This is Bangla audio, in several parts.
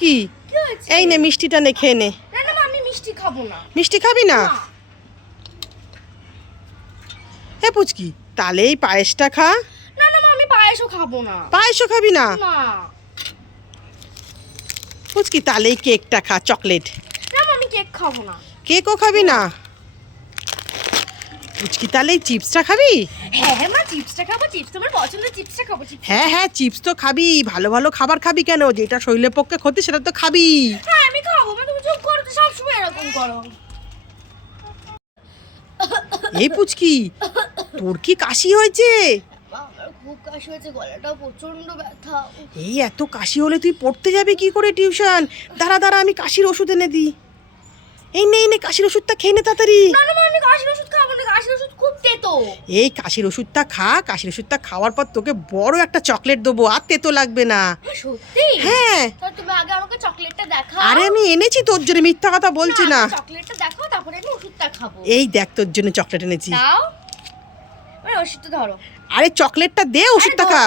কি এই নে মিষ্টিটা নে খেয়ে নে। না না আমি মিষ্টি খাবো না। মিষ্টি খাবি না? হে পুচকি তাহলে এই পায়েসটা খা। না না আমি পায়েসও খাবো না। পায়েসও খাবি না? না পুচকি তাহলে এই কেকটা খা, চকলেট। না আমি কেক খাবো না। কেকও খাবি না? পুচকি তাহলে এই চিপসটা খাবি? হ্যাঁ হ্যাঁ মা চিপসটা খাবো, চিপস আমার পছন্দের, চিপসটা খাবো। হ্যাঁ হ্যাঁ চিপস তো খাবি, ভালো ভালো খাবার খাবি, কেন যেটা শরীরের পক্ষে ক্ষতি সেটা তো খাবি। হ্যাঁ আমি খাবো, মা তুমি চুপ করো তো, সবসময় এরকম করো। এই পুচকি তোর কি কাশি হয়েছে? আমার খুব কাশি হয়েছে, গলাটাও প্রচন্ড ব্যথা। এই এত কাশি হলে তুই পড়তে যাবি কি করে টিউশন? দাঁড়া দাঁড়া আমি কাশির ওষুধ এনে দিই। এই নে নে কাশির ওষুধটা খেয়ে নে তাড়াতাড়ি। না না আমি কাশির ওষুধ খাবো না, কাশির ওষুধ খুব তেতো। এই কাশির ওষুধটা খা, কাশির ওষুধটা খাওয়ার পর তোকে বড় একটা চকলেট দেবো, আর তেতো লাগবে না। সত্যি? হ্যাঁ। তাহলে তুমি আগে আমাকে চকলেটটা দেখাও। আরে আমি এনেছি তোর জন্য, মিথ্যা কথা বলছি না। চকলেটটা দেখাও তারপরে আমি ওষুধটা খাবো। এই দেখ তোর জন্য চকলেট এনেছি। দাও মানে ওষুধটা ধরো। আরে চকলেটটা দে, ওষুধটা খা।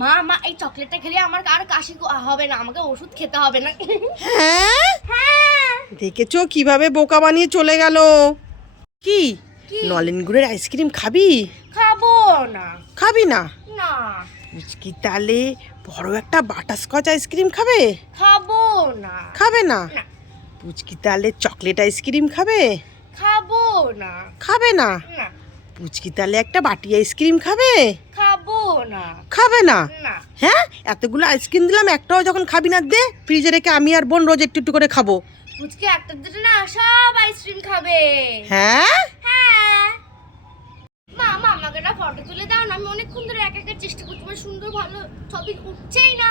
মা মা এই চকলেটটা খেলে আমার আর কাশি হবে না, আমাকে ওষুধ খেতে হবে না। হ্যাঁ হ্যাঁ দেখেছো কিভাবে বোকা বানিয়ে চলে গেল। কি নলেন গুড়ের আইসক্রিম খাবি? খাবো না। খাবি না? না কি তাহলে বড় একটা বাটারস্কচ আইসক্রিম খাবে? খাবো না। খাবে না? না। পুচকি তাহলে চকলেট আইসক্রিম খাবে? খাবো না। খাবে না? না পুচকি তাহলে একটা বাটি আইসক্রিম খাবে? খাবো না। খাবে না? না হ্যাঁ এতগুলো আইসক্রিম দিলাম, একটাও যখন খাবি না দে ফ্রিজে রেখে আমি আর বোন রোজ একটু একটু করে খাবো। পুচকে একটা দুটো না সব আইসক্রিম খাবে। হ্যাঁ হ্যাঁ মা মা আমাকে একটা ফটো তুলে দাও না, আমি অনেকক্ষণ ধরে একা একা চেষ্টা করছি, আমার সুন্দর ভালো ছবি উঠছেই না।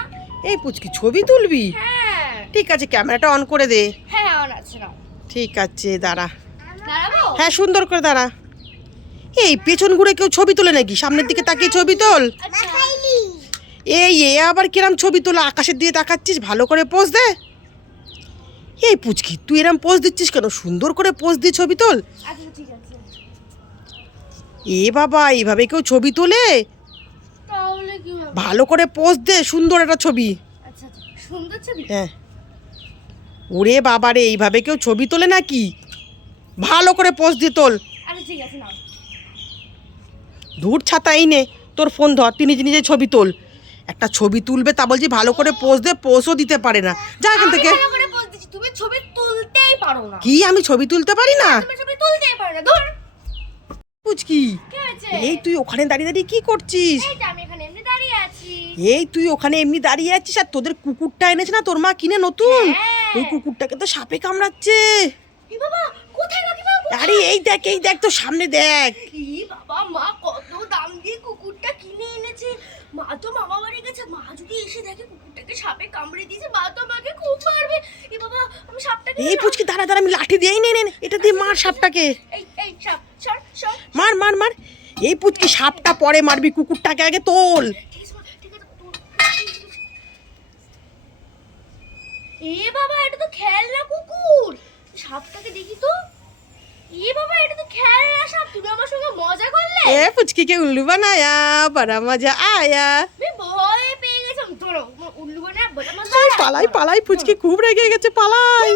এই পুচকি ছবি তুলবি? হ্যাঁ ঠিক আছে ক্যামেরাটা অন করে দে। হ্যাঁ অন আছে না। ঠিক আছে দাঁড়া। দাঁড়াবো? হ্যাঁ সুন্দর করে দাঁড়া। এই পেছন ঘুরে কেউ ছবি তোলে নাকি? সামনের দিকে তাকিয়ে ছবি তোল। আচ্ছা এই এ আবার কিরম ছবি তোলা, আকাশের দিকে তাকাচ্ছিস, ভালো করে পোজ দে। এই পুচকি তুই এরম পোজ দিচ্ছিস কেন? সুন্দর করে পোজ দিয়ে ছবি তোল। আচ্ছা ঠিক আছে। এ বাবা এইভাবে কেউ ছবি তোলে? তাহলে কি হবে? ভালো করে পোজ দে, সুন্দর একটা ছবি। আচ্ছা সুন্দর ছবি। হ্যাঁ ওরে বাবা রে, এইভাবে কেউ ছবি তোলে নাকি? ভালো করে পোজ দিয়ে তোল। আচ্ছা ঠিক আছে নাও। ধূর ছাতা এই নে তোর ফোন ধর, তুই নিজে নিজে ছবি তোল। একটা ছবি তুলবে তা বলছি ভালো করে পোজ দে, পোজও দিতে পারে না। যা এখান থেকে। আমি ভালো করে পোজ দিচ্ছি, তুমি ছবি তুলতেই পারো না। কি আমি ছবি তুলতে পারি না? তুমি ছবি তুলতেই পারো না, ধর। পুচকি কি হয়েছে? এই তুই ওখানে দাঁড়িয়ে দাঁড়িয়ে কি করছিস? এই যে আমি এখানে এমনি দাঁড়িয়ে আছি। এই তুই ওখানে এমনি দাঁড়িয়ে আছিস, আর তোদের কুকুরটা এনেছে না তোর মা কিনে নতুন, হ্যাঁ। ওই কুকুরটাকে তো সাপে কামড়াচ্ছে। এই বাবা কোথায় রাখি বাবা? আরে এই দেখ তোর সামনে দেখ। কি বাবা মা কত দাম দিয়ে কুকুরটা কিনে এনেছে। মা তো মামা বাড়ি গেছে, মা যদি এসে দেখে কুকুরটাকে সাপে কামড়ে দিয়েছে মা তো আমাকে খুব মারবে। এই বাবা আমি সাপটাকে এই পুচকি দাঁড়া দাঁড়া আমি লাঠি দিয়ে নে নে নে, এটা দিয়ে মার সাপটাকে। এই সাপ সর সর। মার মার মার। এই পুচকি সাপটা পরে মারবি, কুকুরটাকে আগে তোল। ঠিক আছে, ঠিক আছে। এ বাবা এটা তো খেলনা কুকুর, সাপটাকে দেখি তো। এ বাবা এটা তো খেলনা সাপ, তুমি আমার সঙ্গে মজা করলে। এ পুচকি কে উল্লু বানায়া, বড়া মজা আয়া। আমি ভয় পেয়ে গেছিলাম, ধরো উল্লু বানা বড় মজা। পালাই পালাই, পুচকি খুব রেগে গেছে, পালাই।